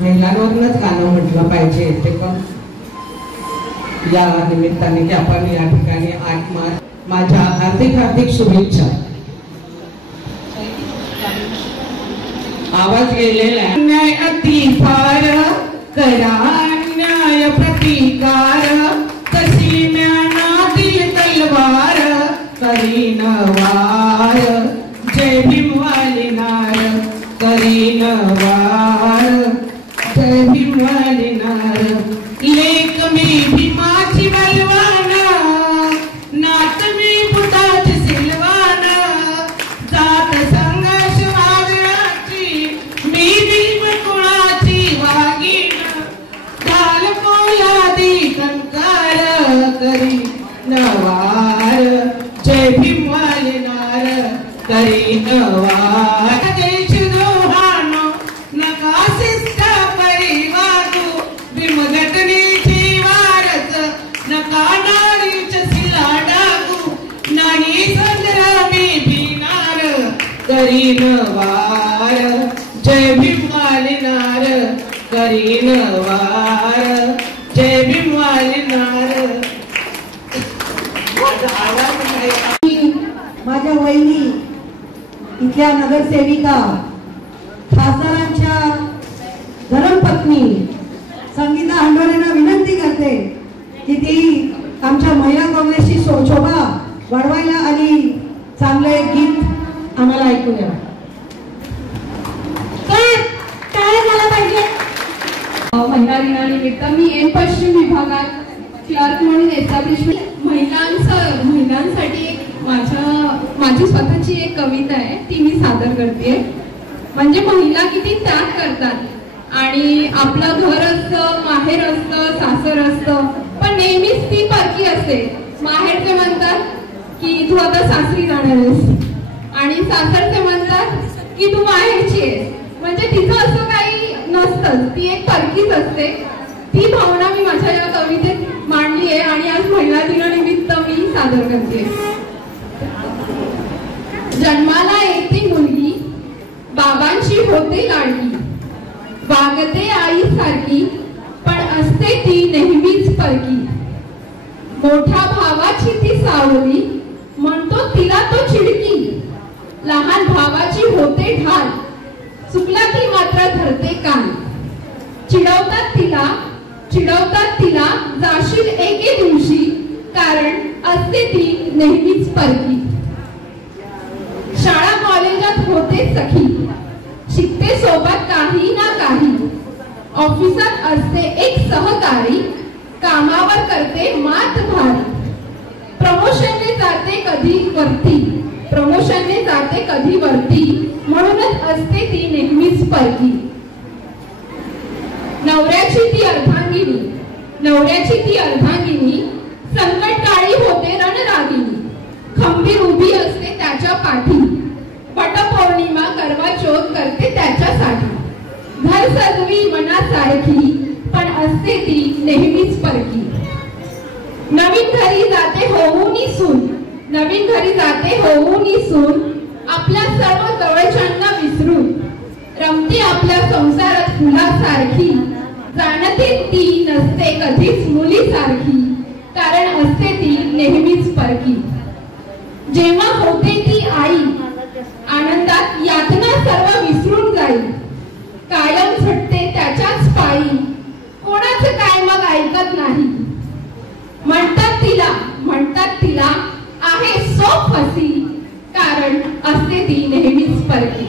महिलांवरच गाणं म्हटलं पाहिजे ते पण या निमित्ताने की आपण या ठिकाणी 8 मार्च माझ्या हार्दिक हार्दिक शुभेच्छा. आवाज गेलेला न्याय अति फार करा अन्याय प्रतिकार कशी म्याना दिल तलवार करीन वार जय भीम वाली नार करीन वार जय भीम वाली नार लेक में भीमाची बलवाना नात में बुटाची सिलवाना जात संघर्ष वागण्याची मी भीम कुळाची वागीन काल पोलादी कंकार करी नवार जय भीम वाली नार करी नवार देश द्रोहानो नका शिष्टा परिवारू भीम घटनेची वारस नका नारीच सिला डागू नाही संग्रामी भिनार करीन वार जय भीम वाली नार करीन वार जय भीम वाली नार. माझ्या वहिनी इथल्या नगरसेविका खासदारांच्या धर्मपत्नी संगीता हंडोरेंना विनंती करते की ती आमच्या महिला काँग्रेसची शोभा वाढवायला आली चांगले गीत आम्हाला ऐकू द्या. काय झालं पाहिजे. महिला दिनानिमित्त मी एम पश्चिम विभागात क्लर्क म्हणून एस्टॅब्लिशमेंट महिलांसाठी एक माझी स्वतःची एक कविता आहे, ती मी सादर करते. म्हणजे महिला किती त्याग करतात आणि आपलं घर असतं, माहेर असतं, सासर असतं, पण नेहमीच ती परकी असते. माहेरचे म्हणतात की तू आता सासरी जाणार आहेस आणि सासरचे म्हणतात की तू माहेरची आहेस. म्हणजे तिथं असं काही नसतंच, ती एक परकीच असते. ती भावना मी माझ्या या कवितेत मांडली आहे आणि आज महिला दिनानिमित्त मी सादर करते. जन्माला येते मुलगी, बाबांची होते लाडकी, वागते आईसारखी, पण असते ती नेहमीच परकी. मोठ्या भावाची ती सावली, म्हणतो तिला तो चिडकी. लहान भावाची होते ढाल, चुकला की मात्र धरते कान. चिडवतात तिला जाशील एके दिवशी, कारण असते ती नेहमीच परकी. शाळा कॉलेजात होते सखी, शिकते सोबत काही ना काही. ऑफिसात असते एक सहकारी, कामावर करते मात भारी. प्रमोशनने जाते कधी वरती, म्हणूनच असते ती नेहमीच परकी. नवऱ्याची ती अर्धांगिनी, संकटकाळी होते रणरागिनी. खंबीर उभी असते त्याच्या पाठी, वटपौर्णिमा करवा चौथ करते त्याच्यासाठी. घर सजवी मनासारखी, पण असते ती नेहमीच परकी. नवीन घरी जाते होऊन सून, आपल्या सर्व जवळच्यांना विसरून. रमते आपल्या संसारात फुलासारखी, जाणते ती नसते कधीच मुलीसारखी, कारण असते ती नेहमीच परकी. जेव्हा होते ती आई, आनंदात यातना सर्व विसरून जाईल. कायम झटते त्याच्याच पायी, कोणाचं काय मग ऐकत नाही. म्हणतात तिला आहे सो फसी, कारण असते ती नेहमीच परकी.